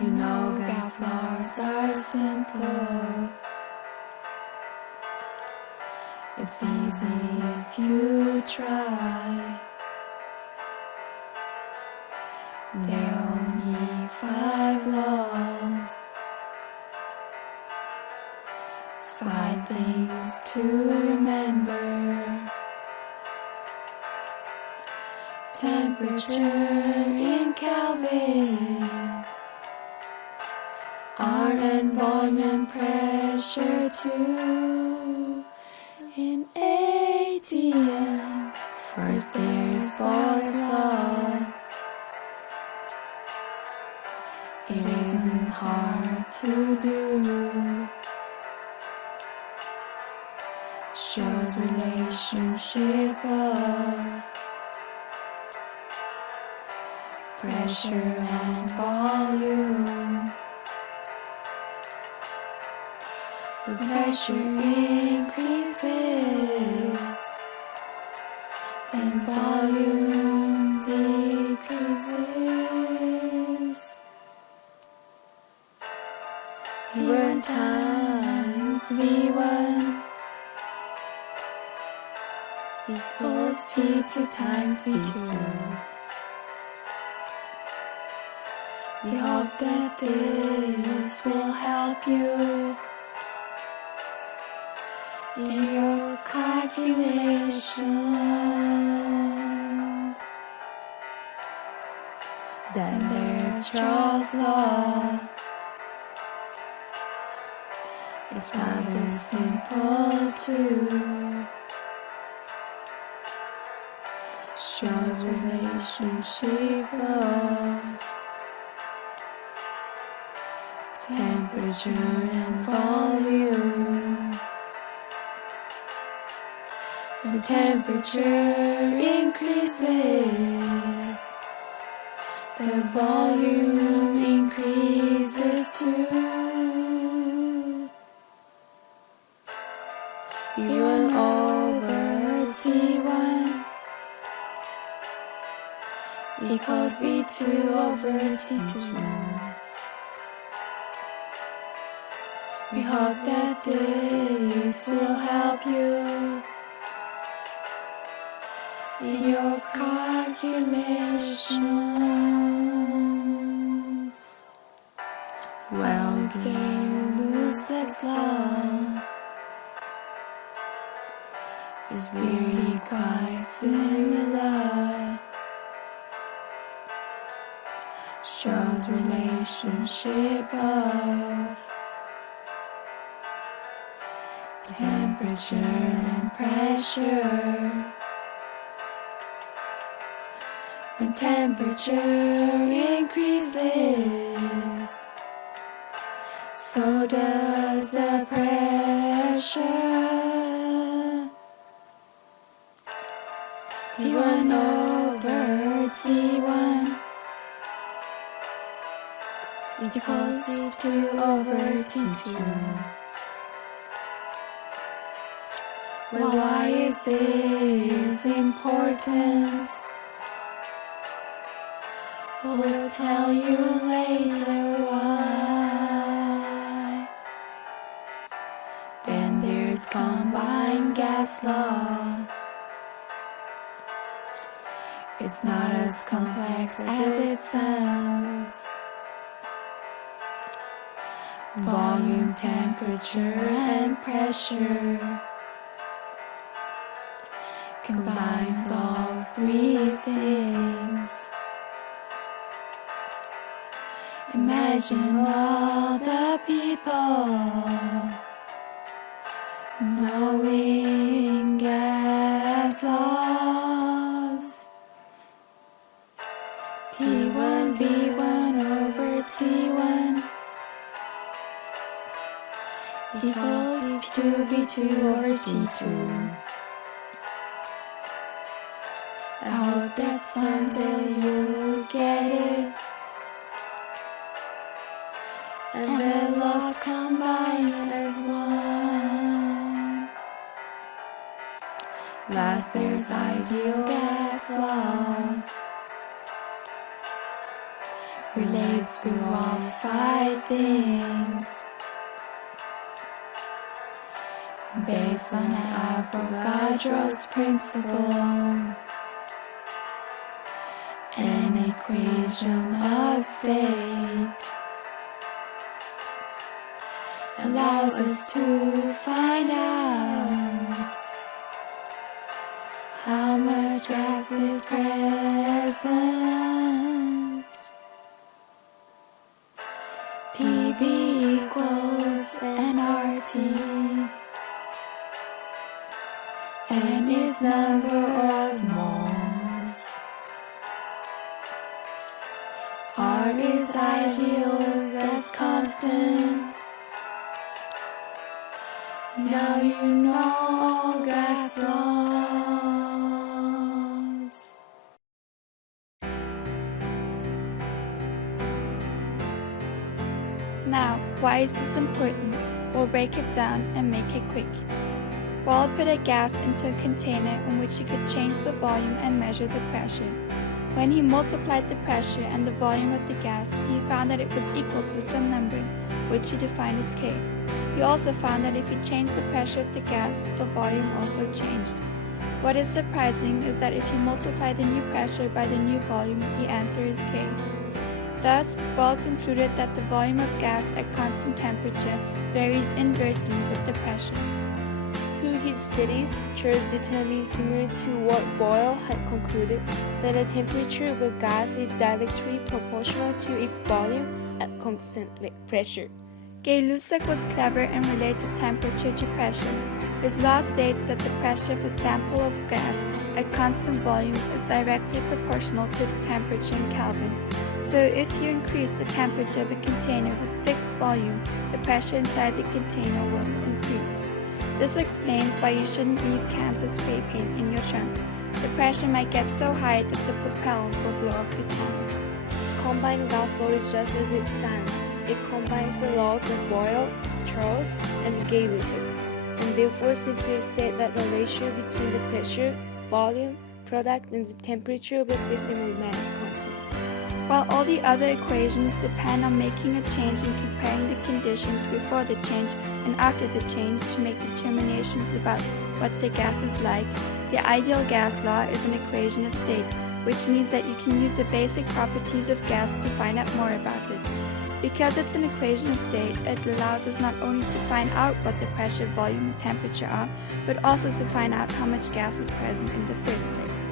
You know gas laws are simple. It's easy if you try. There are only 5 laws, 5 things to remember. Temperature in Kelvin, R and volume and pressure 2 in ATM. First there's Boyle's law. It isn't hard to do. Shows relationship of pressure and volume. The pressure increases, then volume decreases. V1 times V1 equals V2 times V2. We hope that this will help you in your calculations. Then there's Charles' law. It's rather simple too. Shows relationship of temperature and volume. When temperature increases, the volume increases too. V1 over T1 equals V2 over T2. We hope that this will help you in your calculations. Well, Gay-Lussac's law is really quite similar. Shows relationship of temperature and pressure. When temperature increases, so does the pressure. V1 over T1 equals V2 over T2. Well, why is this important? We'll tell you later why. Then there's combined gas law. It's not as complex as it sounds. Volume, temperature, and pressure combines all 3 things. Imagine all the people knowing gas laws. P1 V1 over T1 equals P2 V2 over T2. I hope that someday you'll get it, and the laws combine as one. Last there's ideal gas law. relates to all five things based on Avogadro's principle. An equation of state allows us to find out how much gas is present. PV equals nRT. N is number of moles. R is ideal gas constant. Now you know all gas laws. Now, why is this important? We'll break it down and make it quick. Boyle put a gas into a container in which he could change the volume and measure the pressure. When he multiplied the pressure and the volume of the gas, he found that it was equal to some number, which he defined as K. He also found that if he changed the pressure of the gas, the volume also changed. What is surprising is that if you multiply the new pressure by the new volume, the answer is K. Thus, Boyle concluded that the volume of gas at constant temperature varies inversely with the pressure. Through his studies, Charles determined, similar to what Boyle had concluded, that the temperature of a gas is directly proportional to its volume at constant pressure. Gay-Lussac was clever and related temperature to pressure. His law states that the pressure of a sample of gas at constant volume is directly proportional to its temperature in Kelvin. So if you increase the temperature of a container with fixed volume, the pressure inside the container will increase. This explains why you shouldn't leave cans of spray paint in your trunk. The pressure might get so high that the propellant will blow up the can. Combined gas law is just as it sounds. It combines the laws of Boyle, Charles, and Gay-Lussac, and therefore simply state that the ratio between the pressure, volume, product, and the temperature of the system remains constant. While all the other equations depend on making a change and comparing the conditions before the change and after the change to make determinations about what the gas is like, the ideal gas law is an equation of state, which means that you can use the basic properties of gas to find out more about it. Because it's an equation of state, it allows us not only to find out what the pressure, volume, and temperature are, but also to find out how much gas is present in the first place.